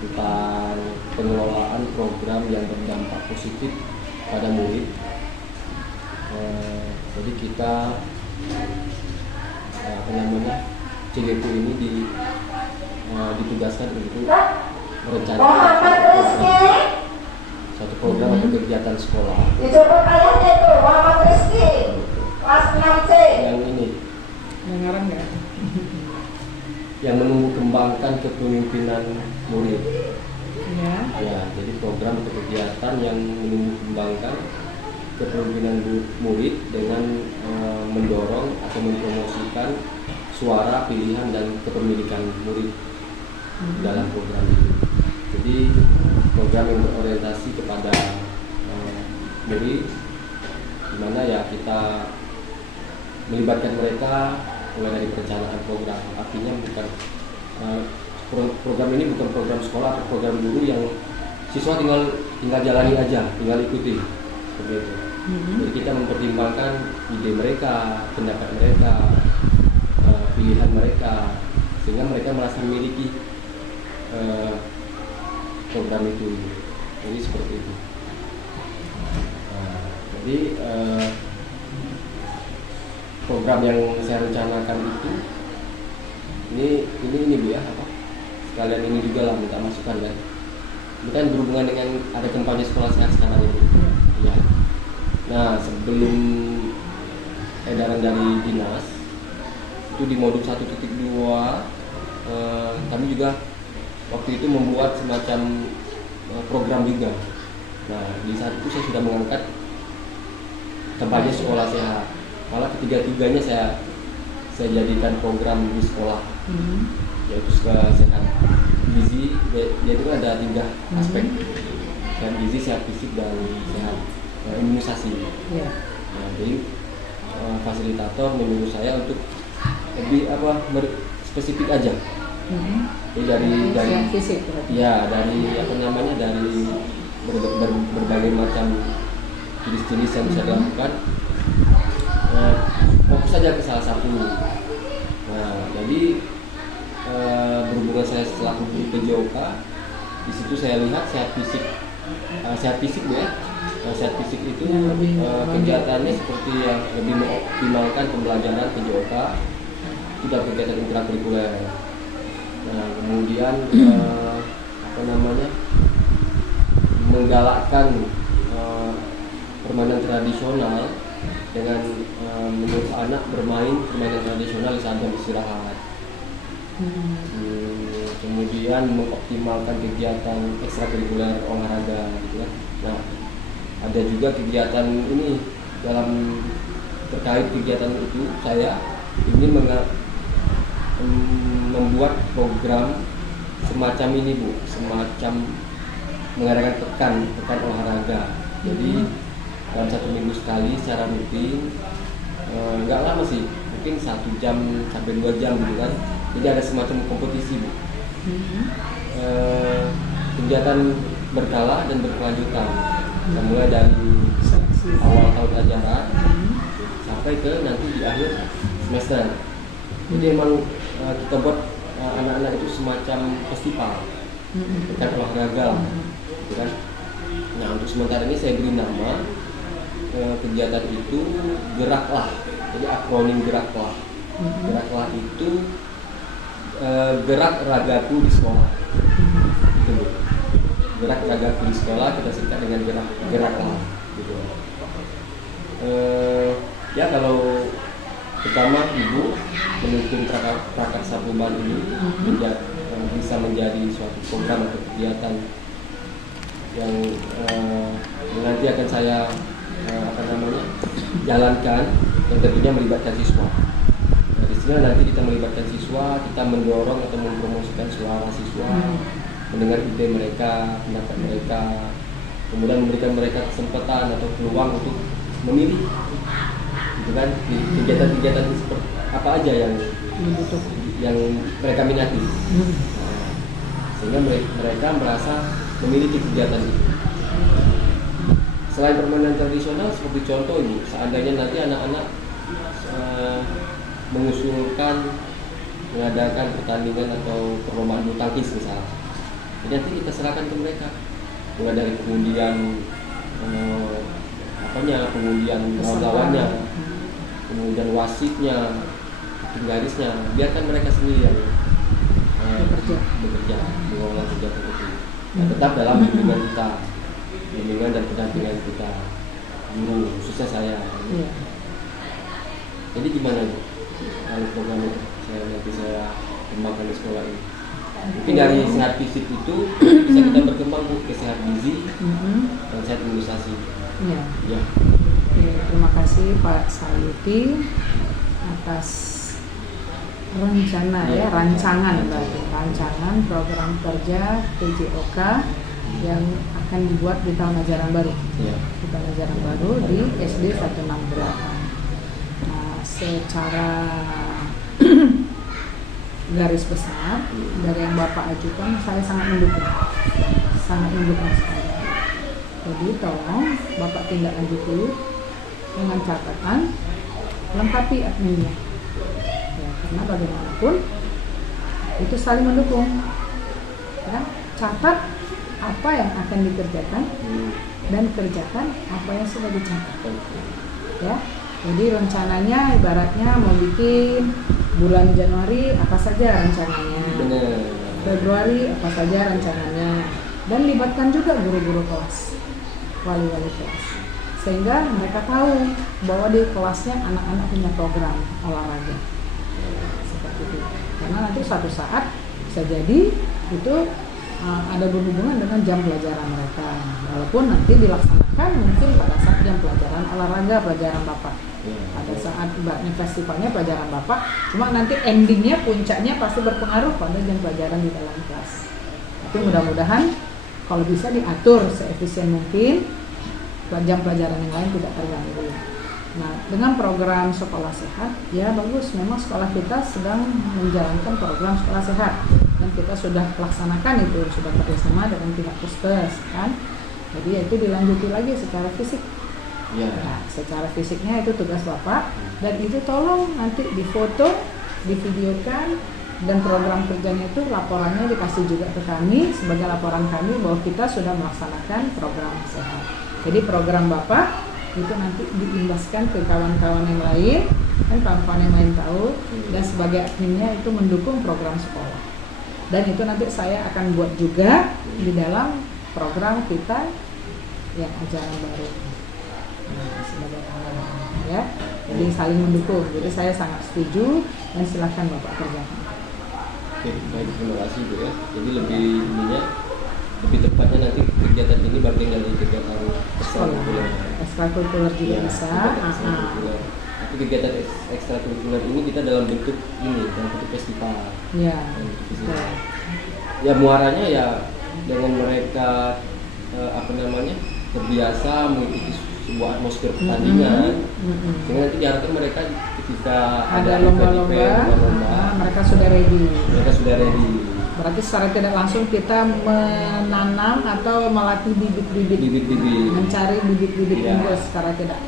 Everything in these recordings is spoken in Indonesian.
tentang pengelolaan program yang berdampak positif pada murid. Jadi kita CGP ini ditugaskan untuk merencanakan satu program atau kegiatan sekolah. Dijemput ayahnya itu Muhammad Rizky kelas 6C. Yang ini dengaran nggak? yang menumbuh kembangkan kepemimpinan murid. Ya. Jadi program atau kegiatan yang menumbuh kembangkan kepemimpinan murid dengan mendorong atau mempromosikan suara, pilihan, dan kepemilikan murid dalam program ini. Jadi program yang berorientasi kepada murid, di mana ya kita melibatkan mereka mulai dari perencanaan program. Artinya bukan program ini bukan program sekolah atau program guru yang siswa tinggal jalani aja, tinggal ikuti seperti itu. Jadi kita mempertimbangkan ide mereka, pendapat mereka, pilihan mereka, sehingga mereka merasa memiliki program itu. Jadi seperti itu. Jadi program yang saya rencanakan itu ini Bu ya, sekalian ini juga lah minta masukan kan. Ini kan berhubungan dengan ada kampanye sekolah sehat sekarang ini. Ya. Nah, sebelum edaran dari dinas itu di modul 1.2 kami juga waktu itu membuat semacam program juga. Nah, di saat itu saya sudah mengangkat kampanye sekolah sehat. Malah ketiga-tiganya saya jadikan program di sekolah, yaitu sekolah sehat gizi. Yaitu ada 3 aspek, sehat gizi, sehat fisik, dan sehat imunisasi. Nah, jadi fasilitator menyuruh saya untuk lebih spesifik aja. Jadi dari fisik, ya dari dari berbagai macam jenis-jenis yang bisa dilakukan, fokus saja ke salah satu. Nah, jadi berhubungan saya selaku guru PJOK, di situ saya lihat sehat fisik ya. Sehat fisik itu kegiatannya seperti yang lebih mengoptimalkan pembelajaran PJOK, itu dalam kegiatan intrakurikuler. Nah, kemudian menggalakkan permainan tradisional dengan menyuruh anak bermain permainan tradisional di saat jam istirahat. Kemudian mengoptimalkan kegiatan ekstrakurikuler olahraga gitu kan. Nah, ada juga kegiatan ini dalam terkait kegiatan itu saya ingin membuat program semacam ini Bu, semacam mengadakan pekan olahraga. Jadi dalam 1 minggu sekali secara rutin, nggak lama sih, mungkin 1 jam sampai 2 jam gitu kan. Jadi ada semacam kompetisi Bu. Kegiatan berkala dan berkelanjutan. Kita mulai dari awal tahun ajaran sampai ke nanti di akhir semester. Jadi memang kita buat anak-anak itu semacam festival pekan olahraga lah, gitu kan. Nah, untuk sementara ini saya beri nama kegiatan itu Geraklah. Jadi akronim Geraklah. Geraklah itu gerak ragaku di sekolah. Itu Bu. Gerak ragaku di sekolah kita singkat dengan Geraklah gitu. Ya kalau pertama Ibu mendukung Prakarsa Perubahan ini bisa menjadi suatu program atau kegiatan yang nanti akan saya jalankan, yang tentunya melibatkan siswa. Nah, di sini nanti kita melibatkan siswa, kita mendorong atau mempromosikan suara siswa, mendengar ide mereka, pendapat mereka, kemudian memberikan mereka kesempatan atau peluang untuk memilih, gitu kan, kegiatan-kegiatan seperti apa aja yang mereka minati. Sehingga mereka merasa memiliki kegiatan itu. Selain permainan tradisional, seperti contoh ini, seandainya nanti anak-anak mengusulkan mengadakan pertandingan atau perlombaan bulu tangkis misalnya, Jadi nanti kita serahkan ke mereka, mulai dari pengundian pengundian lawan-lawannya, kemudian wasitnya, tim garisnya, biarkan mereka sendiri yang bekerja mengolah kegiatan itu. Nah, tetap dalam bimbingan dan pendampingan kita, guru khususnya saya. Jadi gimana Bu? Kalau program itu nanti saya kembangkan di sekolah ini. Mungkin dari sehat fisik itu bisa kita berkembang Bu ke sehat gizi dan sehat imunisasi. Iya. Ya. Oke, terima kasih Pak Sayuti atas rancangan program kerja PJOK yang akan dibuat di tahun ajaran baru. Ya. Di tahun ajaran baru di SD 168. Nah, secara garis besar dari yang Bapak ajukan, saya sangat mendukung sekali. Jadi tolong Bapak tindak lanjuti dengan catatan lengkapi adminnya. Ya, karena bagaimanapun itu saling mendukung. Ya, catat apa yang akan dikerjakan dan kerjakan apa yang sudah dicatat. Ya, jadi rencananya ibaratnya mau bikin bulan Januari apa saja rencananya, Februari apa saja rencananya, dan libatkan juga guru-guru kelas, wali-wali kelas, sehingga mereka tahu bahwa di kelasnya anak-anak punya program olahraga seperti itu. Karena nanti suatu saat bisa jadi itu ada berhubungan dengan jam pelajaran mereka, walaupun nanti dilaksanakan mungkin pada saat jam pelajaran olahraga, pelajaran Bapak. Pada saat ibaratnya festivalnya pelajaran Bapak, cuma nanti endingnya, puncaknya pasti berpengaruh pada jam pelajaran di dalam kelas. Tapi mudah-mudahan kalau bisa diatur seefisien mungkin, jam pelajaran yang lain tidak terganggu. Nah, dengan program sekolah sehat, ya bagus, memang sekolah kita sedang menjalankan program sekolah sehat dan kita sudah laksanakan itu, sudah bekerjasama dengan pihak puskes kan. Jadi itu dilanjuti lagi secara fisik. Ya. Nah, secara fisiknya itu tugas Bapak, dan itu tolong nanti difoto, divideokan, dan program kerjanya itu laporannya dikasih juga ke kami sebagai laporan kami bahwa kita sudah melaksanakan program sehat. Jadi program Bapak itu nanti diimbaskan ke kawan-kawan yang lain, kan kawan-kawan yang lain tahu, dan sebagai adminnya itu mendukung program sekolah. Dan itu nanti saya akan buat juga di dalam program kita yang ajaran baru. Nah, sebagai tambahan ya, jadi saling mendukung. Jadi saya sangat setuju dan silakan Bapak kerjakan. Oke, baik, terima kasih Bu ya. Jadi lebih tepatnya nanti kegiatan ini bagian dari kegiatan ekstrakurikuler juga ya, bisa. Tapi kegiatan ekstrakurikuler ini kita dalam bentuk festival. Ya. Ya muaranya ya dengan mereka terbiasa mengikuti sebuah atmosfer pertandingan, sehingga nanti diharapkan mereka ketika ada lomba-lomba, mereka sudah ready. Berarti secara tidak langsung kita menanam atau melatih bibit-bibit, mencari bibit-bibit unggul secara tidak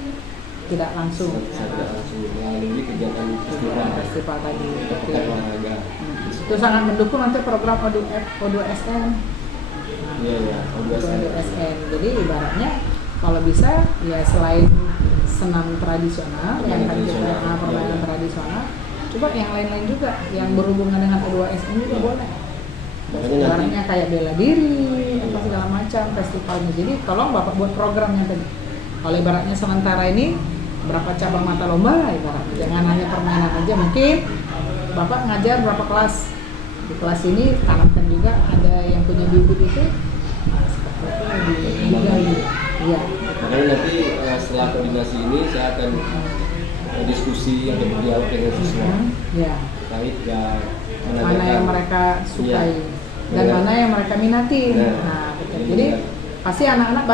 langsung. Tidak langsung melalui kegiatan festival tadi. Pekan olahraga. Itu sangat mendukung nanti program O2SN. Iya, O2SN. Jadi ibaratnya kalau bisa ya selain senam tradisional yang tadi kita permainan tradisional, coba yang lain-lain juga yang berhubungan dengan O2SN juga boleh. Ibaratnya kayak bela diri, apa segala macam festivalnya. Jadi tolong Bapak buat programnya tadi. Kalau ibaratnya sementara ini berapa cabang mata lomba ibaratnya, jangan hanya permainan aja. Mungkin Bapak ngajar berapa kelas, di kelas ini tanamkan juga ada yang punya bibit itu Iya. Makanya nanti setelah koordinasi ini saya akan diskusi atau berdialog dengan siswa terkait mana yang mereka sukai dan mana yang mereka minati. Nah, jadi pasti anak-anak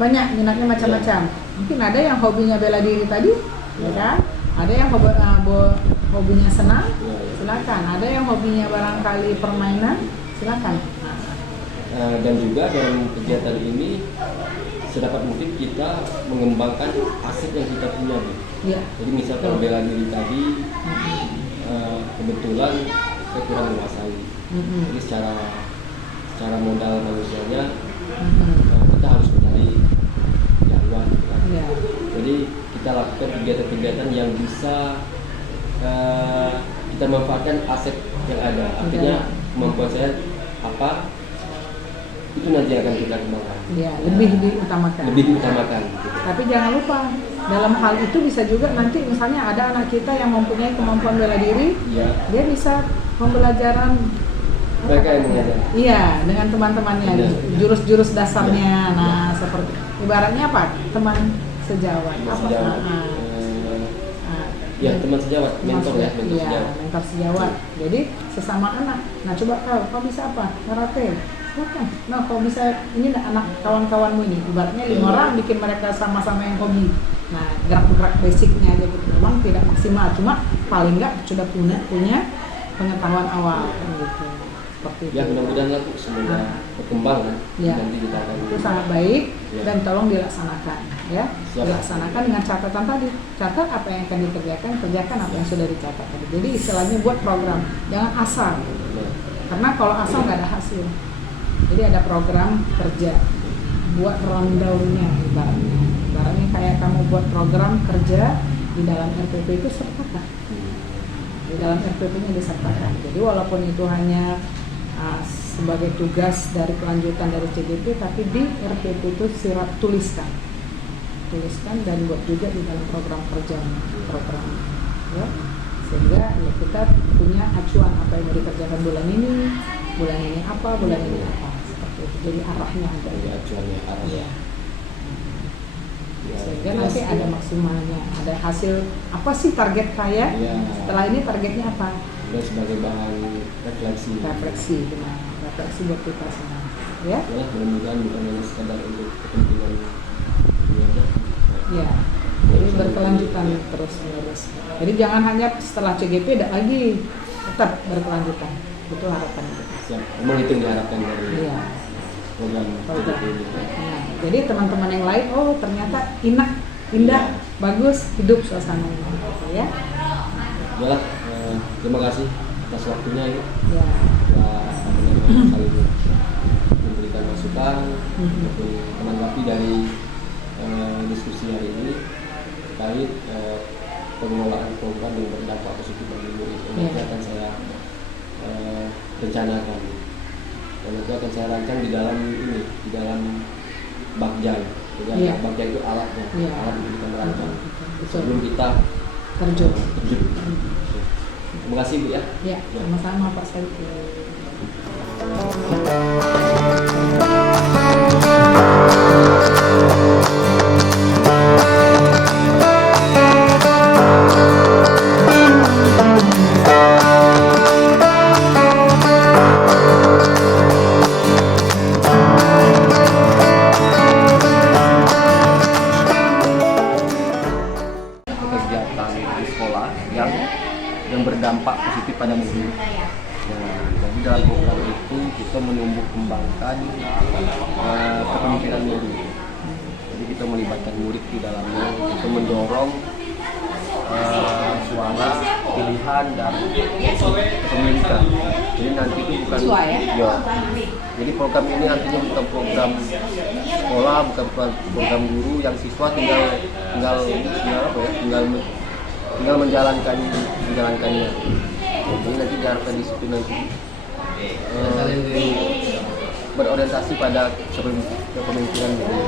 banyak minatnya macam-macam. Mungkin ada yang hobinya bela diri tadi, ya kan? Ada yang hobinya senang, silakan. Ada yang hobinya barangkali permainan, silakan. Dan juga dalam kegiatan ini sedapat mungkin kita mengembangkan aset yang kita punya. Ya. Jadi misalkan bela diri tadi kebetulan saya kurang menguasai. Jadi secara secara modal manusianya Mhm. kita harus mencari jalan gitu kan. Ya. Jadi kita lakukan kegiatan-kegiatan yang bisa kita manfaatkan aset yang ada. Artinya kemampuan saya apa, itu nanti akan kita kembangkan. Ya, lebih diutamakan. Lebih diutamakan. Gitu. Tapi jangan lupa, dalam hal itu bisa juga nanti misalnya ada anak kita yang mempunyai kemampuan bela diri, Ya, dia bisa pembelajaran mereka yang mengajar. iya dengan teman-temannya, Benar. jurus-jurus dasarnya. Nah, seperti ibaratnya apa? Teman sejawat. Teman Apa? sejawat. Nah, Ya, teman sejawat, mentor ya, mentor Iya, sejawat. mentor sejawat. Jadi sesama anak. Nah, coba kau bisa apa? Karate. Silakan. Nah, kau bisa ini anak kawan-kawanmu ini. Ibaratnya 5 orang bikin mereka sama-sama yang hobi. Nah, gerak-gerak basicnya aja gitu. Memang tidak maksimal, cuma paling enggak sudah punya pengetahuan awal gitu. Seperti Ya, itu. mudah-mudahan lah semoga berkembang kan. Ya. Nanti kita akan Itu sangat baik Ya. dan tolong dilaksanakan ya. Siap. Dilaksanakan dengan catatan tadi. Catat apa yang akan dikerjakan, kerjakan apa yang sudah dicatat tadi. Jadi istilahnya buat program, jangan asal. Nah, Karena kalau asal nggak ada hasil. Jadi ada program kerja, buat rundown-nya ibaratnya. Ibaratnya kayak kamu buat program kerja di dalam RPP itu sertakan. Di dalam RPP-nya disertakan. Jadi walaupun itu hanya sebagai tugas dari kelanjutan dari CGP, tapi di RPP itu tuliskan dan buat juga di dalam program kerja program ya, sehingga ya kita punya acuan apa yang mau dikerjakan bulan ini apa, bulan ini apa, seperti itu. Jadi arahnya ada jadi acuannya arah. ya. Ya, Sehingga jelas. nanti ada maksimalnya, ada hasil apa sih target saya, Ya, setelah ini targetnya apa, dan sebagai bahan refleksi. benar, refleksi buat kita semua ya. Ya, mudah-mudahan bukan hanya sekadar untuk kepentingan ini aja. Ya, jadi berkelanjutan terus menerus. Jadi jangan hanya setelah CGP tidak lagi, tetap berkelanjutan. Itu harapan kita. Siap. Memang itu yang diharapkan dari Iya. program Program. CGP ini. Nah, jadi teman-teman yang lain, oh ternyata indah, bagus, hidup suasananya, gitu ya. Yalah, terima kasih atas waktunya ya. Ya, Telah saling memberikan masukan maupun menanggapi dari diskusi hari ini terkait pengelolaan program yang berdampak positif bagi murid. Ini Ya. akan saya rencanakan dan nanti akan saya rancang di dalam Bakjai. Jadi Ya. Bakjai itu alatnya, Ya. alat untuk kita merancang betul. sebelum kita Terjun. terjun. Terima kasih Bu ya. Ya, sama-sama Pak Saiful. Kegiatan di sekolah yang berdampak positif pada murid. Nah, jadi dalam program itu kita menumbuh kembangkan kepemimpinan murid. Jadi kita melibatkan murid di dalamnya, kita mendorong suara, pilihan dan kepemilikan. Jadi nanti itu bukan ya. Jadi program ini artinya bukan program sekolah, bukan program guru yang siswa tinggal menjalankannya. Jadi nanti diharapkan di situ nanti berorientasi pada kepemimpinan guru.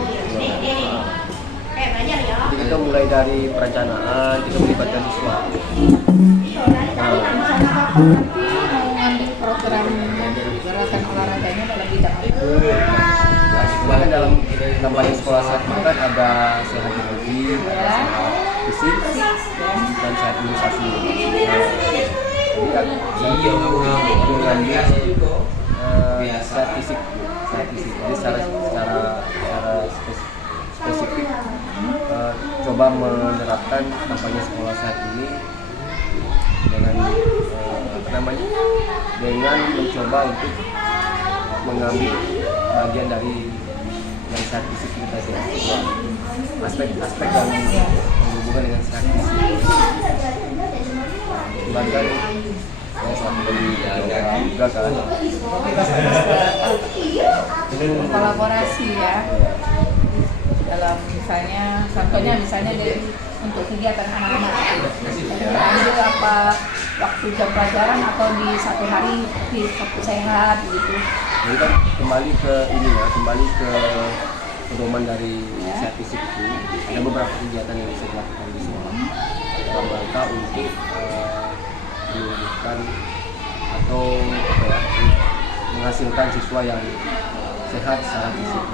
Jadi kita mulai dari perencanaan, kita melibatkan siswa. Misalnya kapan nanti mau ngambil program gerakan olahraganya dalam bidang apa? Bahkan dalam kampanye sekolah sehat makan ada sehat biologi, ada sehat fisik, dan sehat imunisasi. Jadi mengambil sehat fisik. Jadi secara spesifik coba menerapkan kampanye sekolah sehat ini dengan dengan mencoba untuk mengambil bagian dari yang sehat fisik kita sih, aspek yang berhubungan dengan sehat fisik. Bahkan saya selaku pemilik juga kan. Kolaborasi ya. Dalam misalnya, contohnya misalnya dari untuk kegiatan anak-anak ambil apa waktu jam pelajaran atau di satu hari di waktu sehat gitu. Jadi kan kembali ke ini ya, kembali ke pedoman dari sehat fisik itu ada beberapa kegiatan yang bisa dilakukan di sekolah dalam rangka untuk menumbuhkan atau apa ya, menghasilkan siswa yang sehat secara fisik.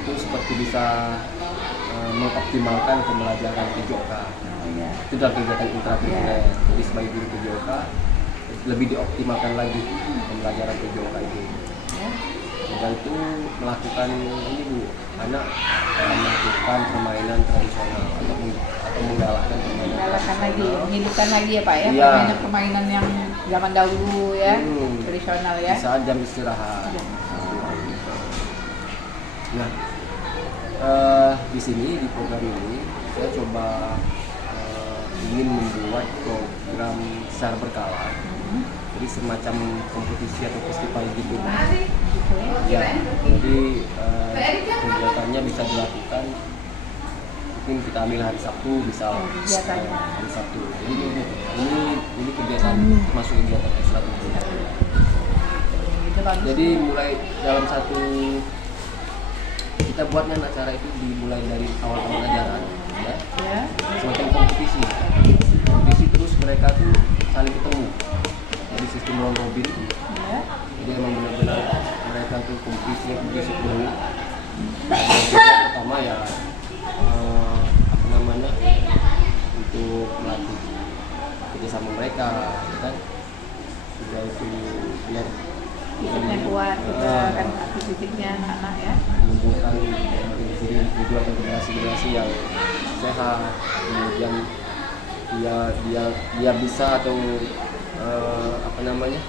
Itu seperti bisa mengoptimalkan pembelajaran PJOK. Itu dalam kegiatan intrakurikuler. Jadi sebagai guru PJOK lebih dioptimalkan lagi pembelajaran PJOK itu. Dan itu melakukan ini Bu, anak melakukan permainan tradisional atau menggalakkan permainan lagi, menghidupkan lagi ya Pak ya, iya. permainan yang zaman dahulu ya, tradisional ya. Di saat jam istirahat. Nah, di sini di program ini saya coba ingin membuat program secara berkala. Jadi semacam kompetisi atau festival gitu. Ya, jadi kegiatannya bisa dilakukan. Mungkin kita ambil hari Sabtu, misal hari Sabtu. Jadi ini kegiatan masuk kegiatan legislatif. Jadi mulai dalam satu kita buatnya acara itu dimulai dari awal pengajaran, ya. Semacam kompetisi terus mereka tuh saling ketemu. Jadi sistem round robin. Jadi emang benar-benar mereka tuh kompetisi dulu. Pertama ya apa namanya untuk melatih kerjasama mereka, kan? Juga itu biar fisiknya kuat, kan fisiknya anak-anak ya. menumbuhkan individu atau generasi yang sehat, kemudian dia bisa atau apa namanya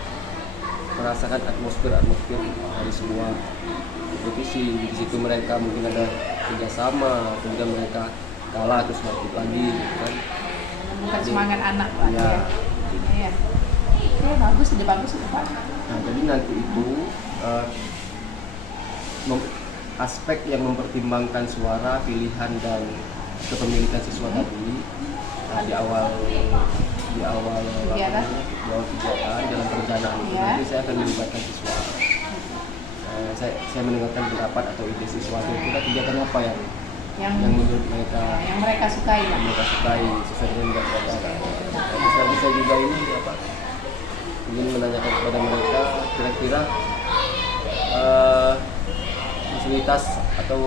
merasakan atmosfer dari semua kompetisi. Di situ mereka mungkin ada kerjasama, kemudian mereka kalah terus bangkit lagi, kan? Bukan semangat anak lah ya. Ya. Oke, bagus, ide bagus itu Pak. Nah, jadi nanti itu aspek yang mempertimbangkan suara, pilihan dan kepemilikan siswa tadi di awal kegiatan dalam perencanaan itu nanti saya akan melibatkan siswa. Saya mendengarkan pendapat atau ide siswa itu kegiatan apa yang menurut mereka sukai ya? Mereka sukai sesuai dengan kegiatan. Bisa juga ini apa? Ingin menanyakan kepada mereka kira-kira fasilitas atau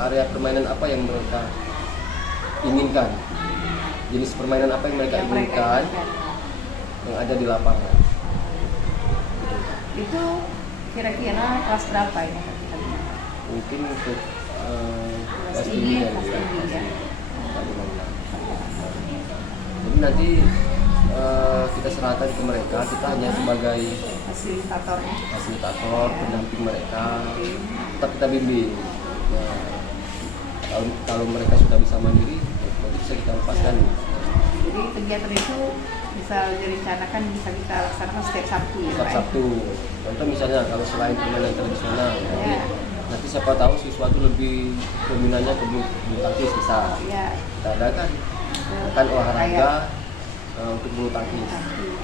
area permainan apa yang mereka inginkan, jenis permainan apa yang mereka inginkan yang ada di lapangan. Itu kira-kira kelas berapa ya? Mungkin untuk kelas tinggi ya. Jadi nanti kita serahkan ke mereka, kita hanya sebagai fasilitator, pendamping mereka, tetap kita bimbing. Nah, kalau mereka sudah bisa mandiri, berarti bisa kita lepaskan. Jadi kegiatan itu bisa direncanakan, bisa kita laksanakan setiap Sabtu ya? Setiap Sabtu. Contoh misalnya kalau selain permainan tradisional, nanti siapa tahu siswa itu lebih dominannya ke bulu tangkis bisa. Kita adakan kan olahraga untuk bulu tangkis.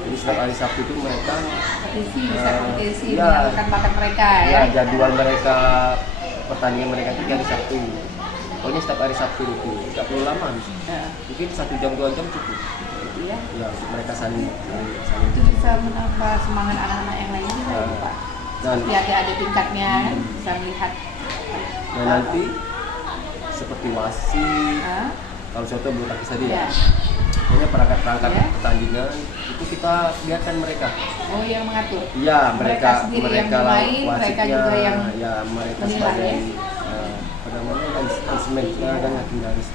Jadi setiap hari Sabtu itu mereka kompetisi menyalurkan bakat mereka ya. Jadwal mereka pertandingan mereka itu hari Sabtu. Pokoknya setiap hari Sabtu itu nggak perlu lama, mungkin 1 jam 2 jam cukup. Ya, mereka saling. Itu bisa menambah semangat anak-anak yang lain juga ya Pak. Seperti ada tingkatnya, bisa melihat. Nah nanti seperti wasit, kalau contoh bulu tangkis tadi ya. Pokoknya perangkat-perangkat pertandingan itu kita biarkan mereka. Oh, yang mengatur? Iya, mereka lah wasitnya, mereka juga yang mereka sebagai apa namanya instrumennya dan hakim garis.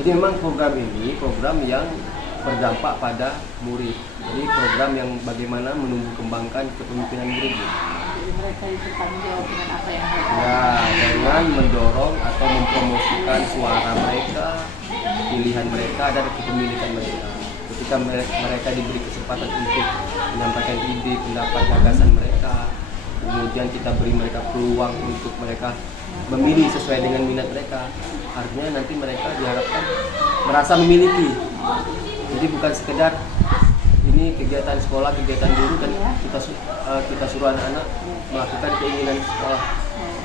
Jadi memang program ini program yang berdampak pada murid. Jadi program yang bagaimana menumbuh kembangkan kepemimpinan murid. Jadi mereka itu tanggung jawab dengan apa yang mereka. Ya, dengan mendorong atau mempromosikan suara mereka, pilihan mereka dan kepemilikan mereka. Itu ketika mereka diberi kesempatan untuk menyampaikan ide, pendapat, gagasan mereka, kemudian kita beri mereka peluang untuk mereka memilih sesuai dengan minat mereka, artinya nanti mereka diharapkan merasa memiliki. Jadi bukan sekedar ini kegiatan sekolah, kegiatan guru dan kita suruh anak-anak melakukan keinginan sekolah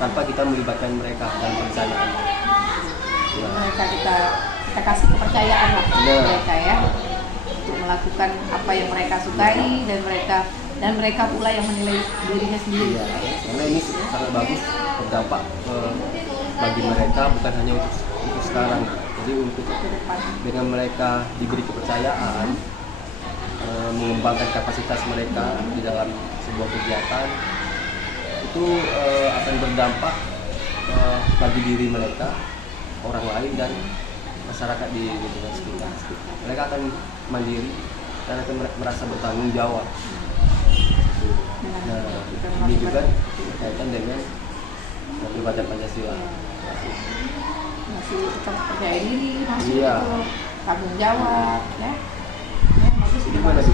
tanpa kita melibatkan mereka dalam perencanaan. Ya. Mereka kita kasih kepercayaan lah mereka ya untuk melakukan apa yang mereka sukai dan mereka pula yang menilai dirinya sendiri. Ya, karena ini sangat bagus berdampak bagi mereka, bukan hanya untuk sekarang. Jadi untuk dengan mereka diberi kepercayaan, mengembangkan kapasitas mereka di dalam sebuah kegiatan itu akan berdampak bagi diri mereka, orang lain dan masyarakat di lingkungan sekitar. Mereka akan mandiri dan akan merasa bertanggung jawab. Nah, ini juga berkaitan dengan peribadatan Pancasila. Masih tetap percaya diri, masih Iya. tanggung jawab, ya. Bagus itu. Gimana Bu?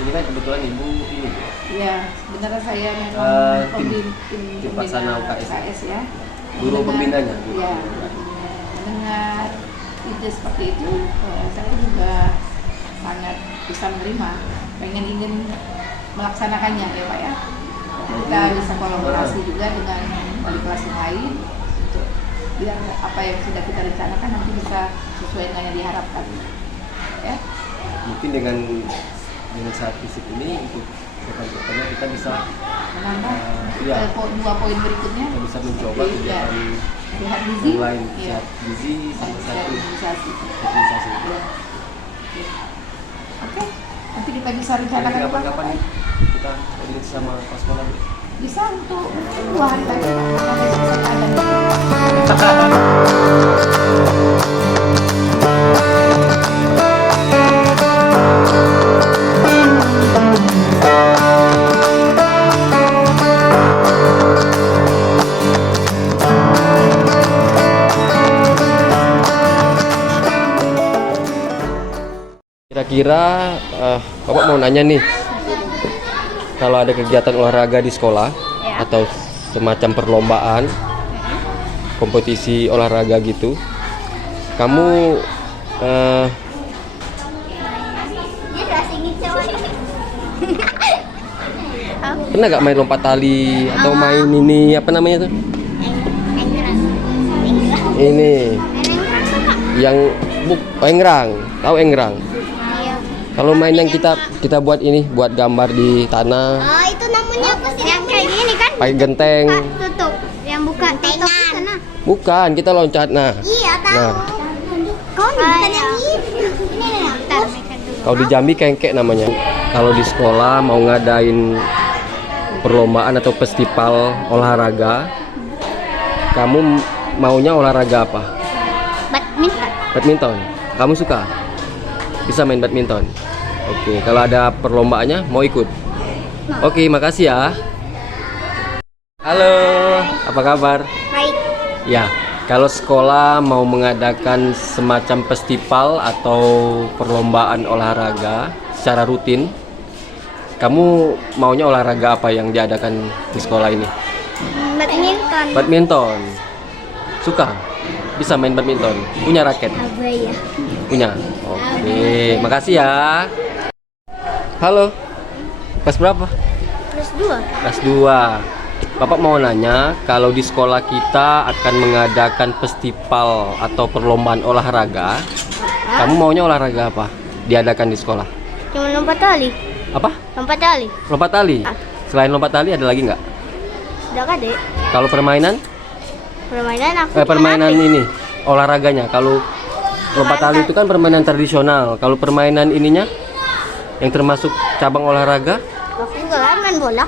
Ini kan kebetulan Ibu ini. Iya, sebenarnya saya memang tim pembina pelaksana UKS ya. Guru pembinanya. Iya. Mendengar ide seperti itu, saya juga sangat bisa menerima, ingin melaksanakannya ya Pak ya. Kita bisa kolaborasi juga dengan wali kelas yang lain untuk biar apa yang sudah kita rencanakan nanti bisa sesuai dengan yang diharapkan. Ya. Mungkin dengan saat fisik ini untuk depan-depannya kita bisa Menambah ya, dua poin berikutnya. kita bisa mencoba kegiatan Sehat gizi, yang lain, ya. sehat gizi sama satu Imunisasi. imunisasi. Ya. Oke, nanti kita bisa Jadi rencanakan kapan-kapan kita koordinasi sama pas sekolah Bu? bisa untuk 2 hari lagi sampai selesai ada. Kira-kira Bapak mau nanya nih, kalau ada kegiatan olahraga di sekolah atau semacam perlombaan, kompetisi olahraga gitu, kamu pernah gak main lompat tali atau main ini apa namanya tuh? Ini yang engrang, tahu engrang? Kalau main yang kita buat ini, buat gambar di tanah, Oh, itu namanya apa sih? Yang kayak gini kan? pakai genteng. Tutup. Yang buka tutup di sana. Bukan, kita loncat. Nah, Iya, tahu. Nah. Kau nih bukan yang ini. Ini nih. kalau di Jambi kengkek namanya. Kalau di sekolah mau ngadain perlombaan atau festival olahraga, kamu maunya olahraga apa? Badminton. Badminton. Kamu suka? Bisa main badminton? Oke, kalau ada perlombaannya mau ikut? Oke, makasih ya. Halo, apa kabar? Baik. Ya, kalau sekolah mau mengadakan semacam festival atau perlombaan olahraga secara rutin, kamu maunya olahraga apa yang diadakan di sekolah ini? Badminton. Badminton. Suka? Bisa main badminton? Punya raket? Apa ya? Punya? Oke, makasih ya. Halo, kelas berapa? Plus 2. Kelas 2. Bapak mau nanya, kalau di sekolah kita akan mengadakan festival atau perlombaan olahraga, kamu maunya olahraga apa? Diadakan di sekolah? Cuma lompat tali. Apa? Lompat tali. Lompat tali? Selain lompat tali ada lagi nggak? Sudah kade. Kalau permainan? Permainan aku. Ini, olahraganya. Kalau lompat tali itu kan permainan tradisional. Kalau permainan ininya, yang termasuk cabang olahraga? Aku juga kan main bola.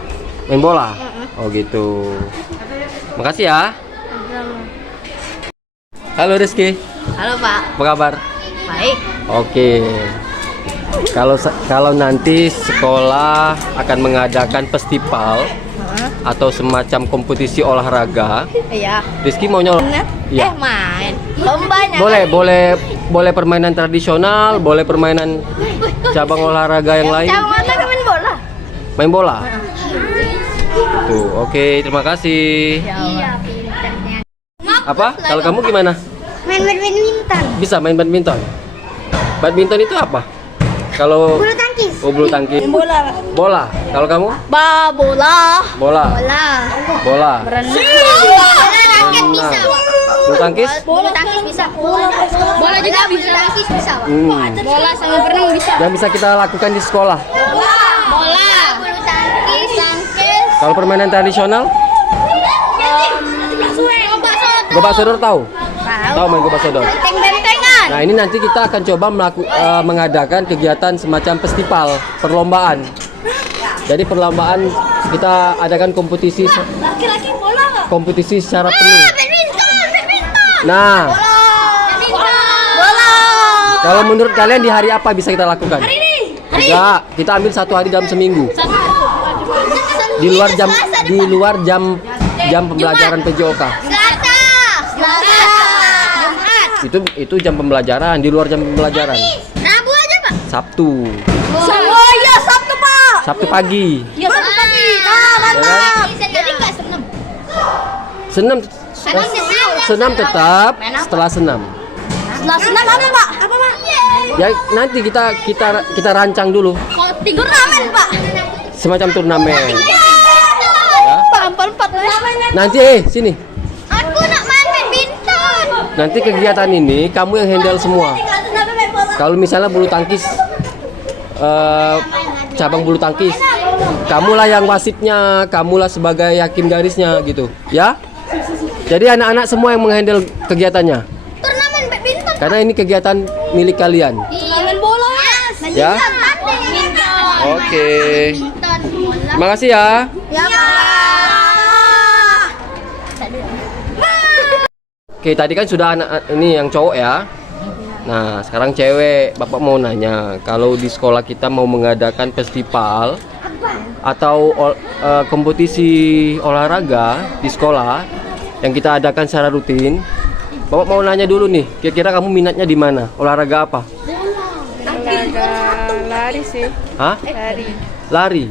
Main bola? Oh gitu. Makasih ya. Halo Rizky, Halo Pak. apa kabar? Baik. Oke. Kalau nanti sekolah akan mengadakan festival atau semacam kompetisi olahraga, Iya. Rizky maunya iya. Main lombanya. Boleh permainan tradisional, boleh permainan cabang olahraga yang lain? Cabang olahraga main bola. Main bola? Tuh, oke, terima kasih. Iya, pintarnya. Apa? Kalau kamu gimana? Main badminton. Bisa main badminton? Badminton itu apa? Kalau Bulu tangkis. oh, bulu tangkis. Bola, Pak. Bola. Kalau kamu? Bola. Bola. Bola. Bola. Bola raket bisa, Pak. Bulu tangkis? Bulu tangkis bisa. Bola juga bisa. Bulu tangkis bisa, Pak. Bola sama berenang bisa. Yang bisa kita lakukan di sekolah. Bola. Bulu tangkis. Kalau permainan tradisional? Gobak sodor tahu? Tahu main gobak sodor? Benteng-bentengan. Nah, ini nanti kita akan coba mengadakan kegiatan semacam festival perlombaan. Jadi perlombaan kita adakan kompetisi Laki-laki bola nggak? kompetisi secara penuh. Badminton. Nah, Bola. kalau menurut kalian di hari apa bisa kita lakukan? Enggak, kita ambil satu hari dalam seminggu. Di luar jam pembelajaran PJOK. Selasa. Jumat. Itu jam pembelajaran, di luar jam pembelajaran. Rabu aja, Pak. Sabtu. Oh iya, Sabtu, Pak. Sabtu pagi. Iya, Sabtu pagi. mantap. Jadi nggak senam. Senam tetap setelah senam. Setelah senam apa, Pak? Apa, Pak? Ya nanti kita rancang dulu Turnamen, Pak. semacam turnamen. Empat. Nanti sini. Aku nak main badminton. Nanti kegiatan ini kamu yang handle semua. Kalau misalnya bulu tangkis, cabang bulu tangkis, kamulah yang wasitnya, kamulah sebagai hakim garisnya gitu, ya. Jadi anak-anak semua yang menghandle kegiatannya. Turnamen badminton. Karena ini kegiatan milik kalian. Main bola. Ya. Oke. Terima kasih ya. Ya, Pak. Oke, tadi kan sudah anak ini yang cowok ya. Nah, sekarang cewek. Bapak mau nanya, kalau di sekolah kita mau mengadakan festival atau kompetisi olahraga di sekolah yang kita adakan secara rutin, Bapak mau nanya dulu nih, kira-kira kamu minatnya di mana? Olahraga apa? Olahraga lari sih. Hah? Lari. Lari.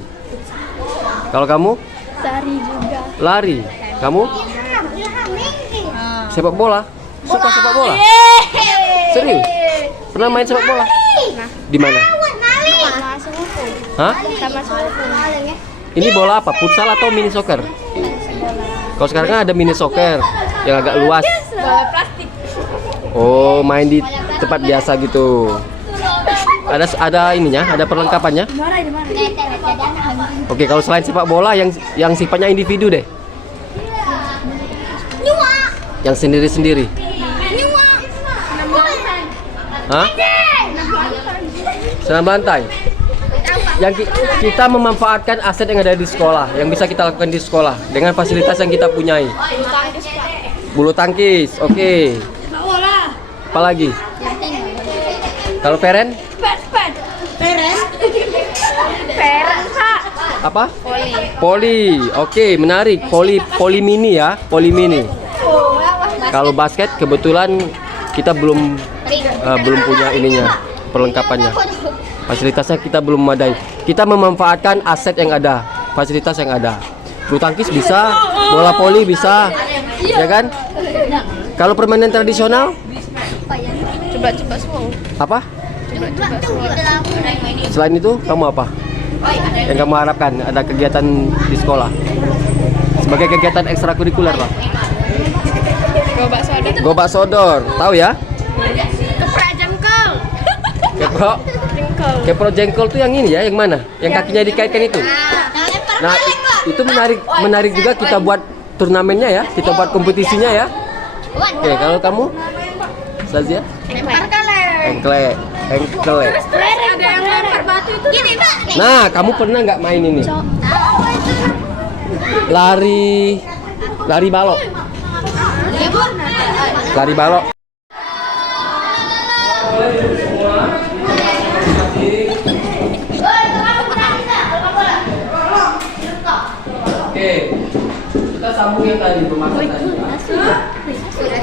Kalau kamu? Lari juga. Lari. Kamu? Sepak bola. Suka sepak bola? Serius? Pernah main sepak bola? Di mana? Hah? Sama sepupu. Ini bola apa? Futsal atau mini soccer? Kalau sekarang kan ada mini soccer yang agak luas. Bola plastik. Oh, main di tempat biasa gitu. Ada ininya, ada perlengkapannya. Oke, kalau selain sepak bola yang sifatnya individu deh. Yang sendiri-sendiri. Hah? Senam lantai. Yang kita memanfaatkan aset yang ada di sekolah, yang bisa kita lakukan di sekolah dengan fasilitas yang kita punyai. Bulu tangkis, oke. Apa lagi? Kalau Peren? Peren, Pak. Apa? Poli. Oke, menarik. Poli mini ya, poli mini. Kalau basket kebetulan kita belum punya ininya, perlengkapannya. Fasilitasnya kita belum memadai. Kita memanfaatkan aset yang ada, fasilitas yang ada. Bulu tangkis bisa, bola voli bisa, ya kan? Kalau permainan tradisional? Coba-coba semua. Apa? Coba-coba semua. Selain itu, kamu apa? Yang kamu harapkan ada kegiatan di sekolah? Sebagai kegiatan ekstrakurikuler lah. Gobak soda. Gobak sodor, tahu ya? Keprak jengkol. Kepro. Kepro jengkol tuh yang ini ya, yang mana? Yang kakinya dikaitkan itu. Nah, itu menarik juga kita buat turnamennya ya, kita buat kompetisinya ya. Oke, kalau kamu? Sazia? Lempar kaleng. Engkle. Ada yang lempar batu itu. Gini, Pak. Nah, kamu pernah nggak main ini? Lari balok. Lari balok. Oke, kita sambung yang tadi pembahasan tadi. Kita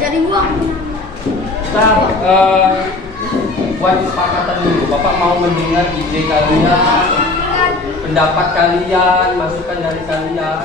buat kesepakatan dulu. Bapak mau mendengar ide kalian, pendapat kalian, masukan dari kalian.